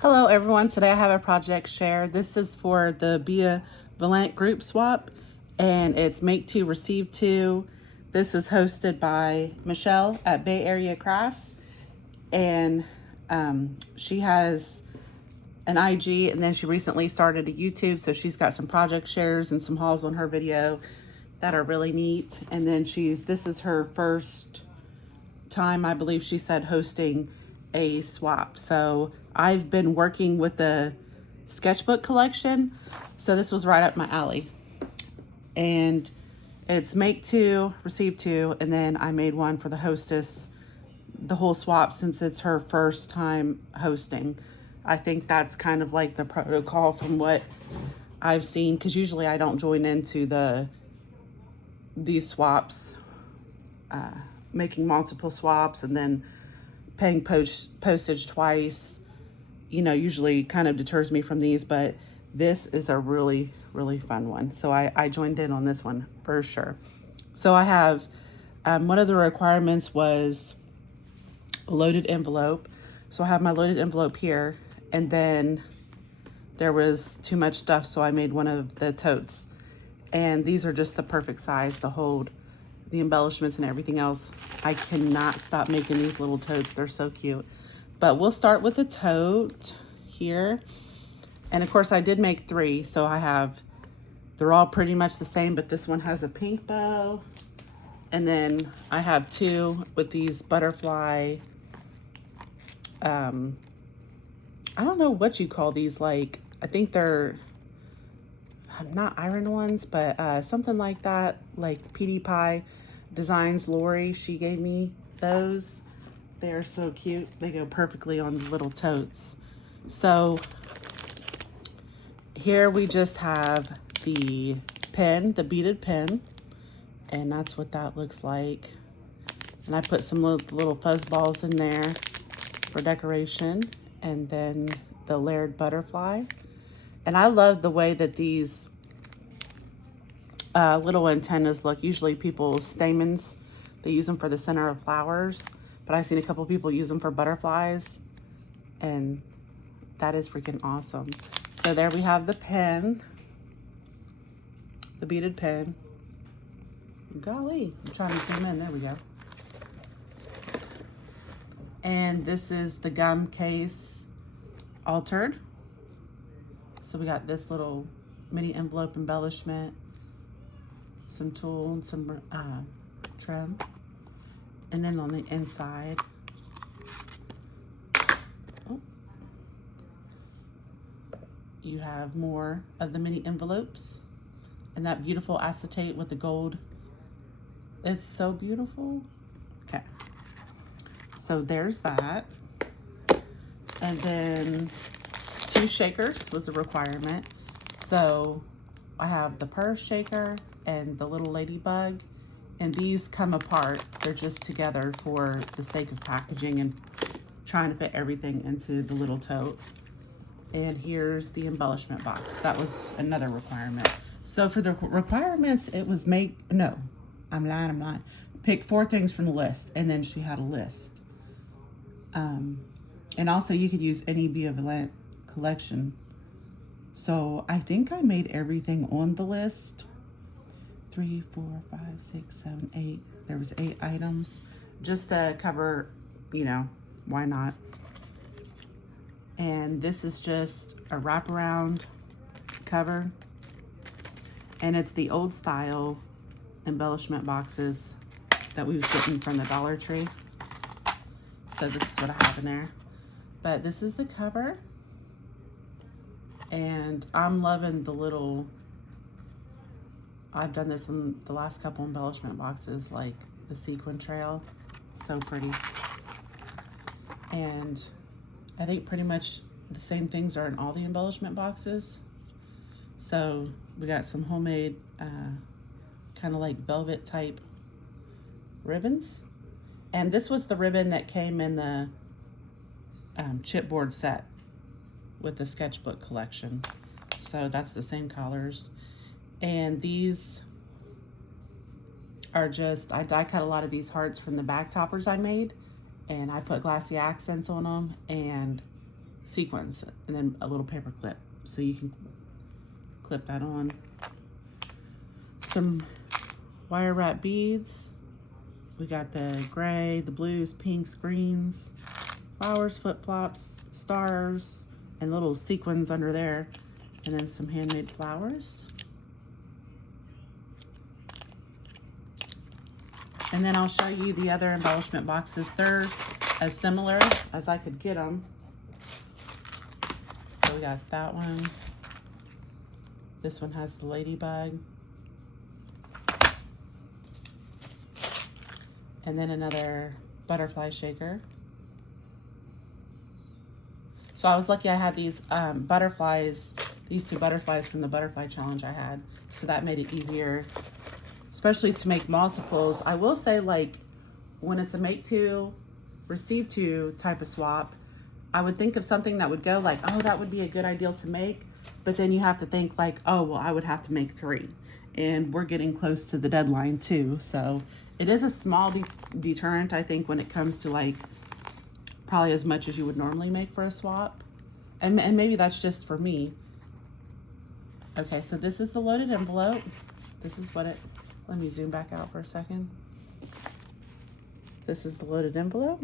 Hello everyone, today I have a project share. This is for the Bea Valint group swap and it's make two, receive two. This is hosted by Michelle at Bay Area Crafts and she has an IG and then she recently started a YouTube, so she's got some project shares and some hauls on her video that are really neat. And then this is her first time, I believe she said, hosting a swap. So I've been working with the sketchbook collection, so this was right up my alley. And it's make two, receive two, and then I made one for the hostess, the whole swap, since it's her first time hosting. I think that's kind of like the protocol from what I've seen, because usually I don't join into these swaps, making multiple swaps and then paying postage twice, you know, usually kind of deters me from these, but this is a really, really fun one. So I joined in on this one for sure. So I have, one of the requirements was a loaded envelope. So I have my loaded envelope here, and then there was too much stuff, so I made one of the totes. And these are just the perfect size to hold the embellishments and everything else. I cannot stop making these little totes. They're so cute. But we'll start with the tote here. And of course I did make three, so they're all pretty much the same, but this one has a pink bow. And then I have two with these butterfly, I don't know what you call these, like, I think they're not iron ones, but something like that, like PD Pie Designs Lori, she gave me those. They're so cute. They go perfectly on the little totes. So here we just have the pen, the beaded pen, and that's what that looks like. And I put some little fuzz balls in there for decoration, and then the layered butterfly. And I love the way that these little antennas look. Usually people's stamens, they use them for the center of flowers, but I've seen a couple people use them for butterflies, and that is freaking awesome. So there we have the pen, the beaded pen. Golly, I'm trying to zoom in, there we go. And this is the gum case altered. So we got this little mini envelope embellishment, some tulle and some trim. And then on the inside, you have more of the mini envelopes and that beautiful acetate with the gold. It's so beautiful. Okay, so there's that. And then 2 shakers was a requirement. So I have the purse shaker and the little ladybug, and these come apart. They're just together for the sake of packaging and trying to fit everything into the little tote. And here's the embellishment box. That was another requirement. So for the requirements, it was I'm lying. Pick 4 things from the list, and then she had a list. And also you could use any Bea Valint collection. So I think I made everything on the list. 3, 4, 5, 6, 7, 8. There was 8 items just to cover, you know, why not? And this is just a wraparound cover. And it's the old style embellishment boxes that we was getting from the Dollar Tree. So this is what I have in there. But this is the cover. And I'm loving the little, I've done this in the last couple embellishment boxes, like the sequin trail. So pretty. And I think pretty much the same things are in all the embellishment boxes. So we got some homemade, kind of like velvet type ribbons. And this was the ribbon that came in the chipboard set with the sketchbook collection. So that's the same colors. And these are just, I die cut a lot of these hearts from the back toppers I made, and I put glassy accents on them, and sequins, and then a little paper clip. So you can clip that on. Some wire wrap beads. We got the gray, the blues, pinks, greens, flowers, flip-flops, stars, and little sequins under there. And then some handmade flowers. And then I'll show you the other embellishment boxes. They're as similar as I could get them. So we got that one. This one has the ladybug. And then another butterfly shaker. So I was lucky I had these butterflies, these two butterflies from the butterfly challenge I had. So that made it easier, especially to make multiples. I will say, like, when it's a make two, receive two type of swap, I would think of something that would go like, oh, that would be a good idea to make. But then you have to think like, oh, well, I would have to make 3. And we're getting close to the deadline too. So it is a small deterrent, I think, when it comes to like probably as much as you would normally make for a swap. And maybe that's just for me. Okay, so this is the loaded envelope. This is what it, let me zoom back out for a second. This is the loaded envelope.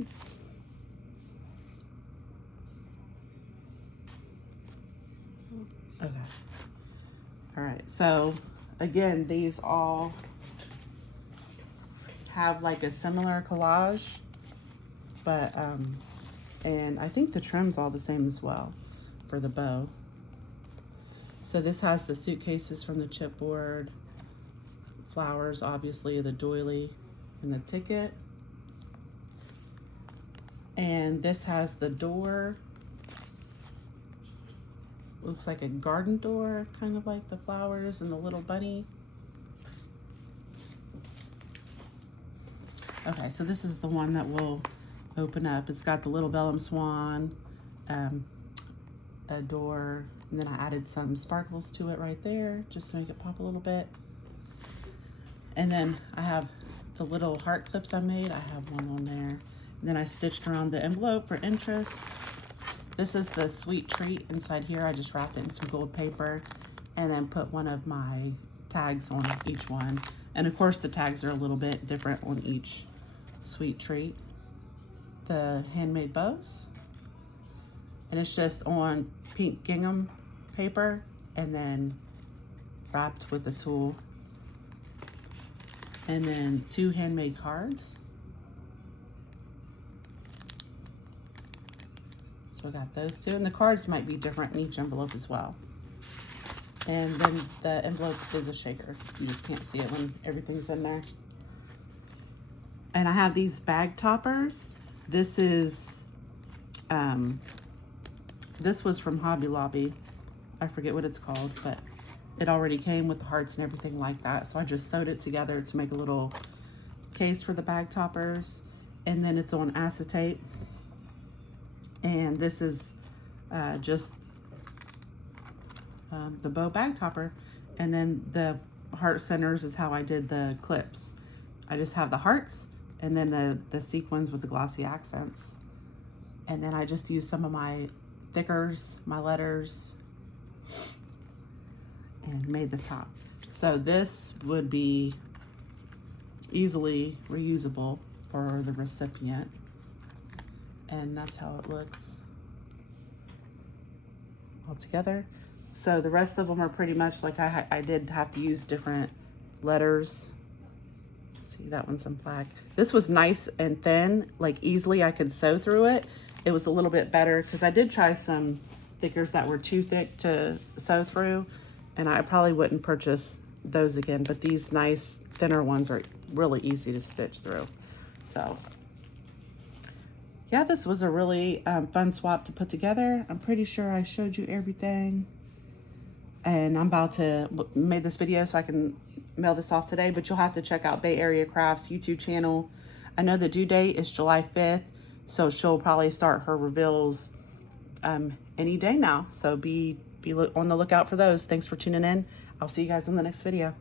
Okay. All right, so again, these all have like a similar collage, but and I think the trim's all the same as well for the bow. So this has the suitcases from the chipboard, flowers, obviously, the doily, and the ticket. And this has the door. Looks like a garden door, kind of like the flowers and the little bunny. Okay, so this is the one that will open up. It's got the little vellum swan, a door, and then I added some sparkles to it right there just to make it pop a little bit. And then I have the little heart clips I made. I have one on there. And then I stitched around the envelope for interest. This is the sweet treat inside here. I just wrapped it in some gold paper and then put one of my tags on each one. And of course the tags are a little bit different on each sweet treat. The handmade bows. And it's just on pink gingham paper and then wrapped with the tulle. And then 2 handmade cards. So I got those 2, and the cards might be different in each envelope as well. And then the envelope is a shaker. You just can't see it when everything's in there. And I have these bag toppers. This is, this was from Hobby Lobby. I forget what it's called, but it already came with the hearts and everything like that. So I just sewed it together to make a little case for the bag toppers. And then it's on acetate. And this is just the bow bag topper. And then the heart centers is how I did the clips. I just have the hearts and then the sequins with the glossy accents. And then I just used some of my thickers, my letters, and made the top. So this would be easily reusable for the recipient. And that's how it looks all together. So the rest of them are pretty much like I did have to use different letters. See, that one's in black. This was nice and thin, like easily I could sew through it. It was a little bit better because I did try some thickers that were too thick to sew through, and I probably wouldn't purchase those again, but these nice thinner ones are really easy to stitch through. So yeah, this was a really fun swap to put together. I'm pretty sure I showed you everything. And I'm about to make this video so I can mail this off today, but you'll have to check out Bay Area Crafts YouTube channel. I know the due date is July 5th, so she'll probably start her reveals any day now. So be on the lookout for those. Thanks for tuning in. I'll see you guys in the next video.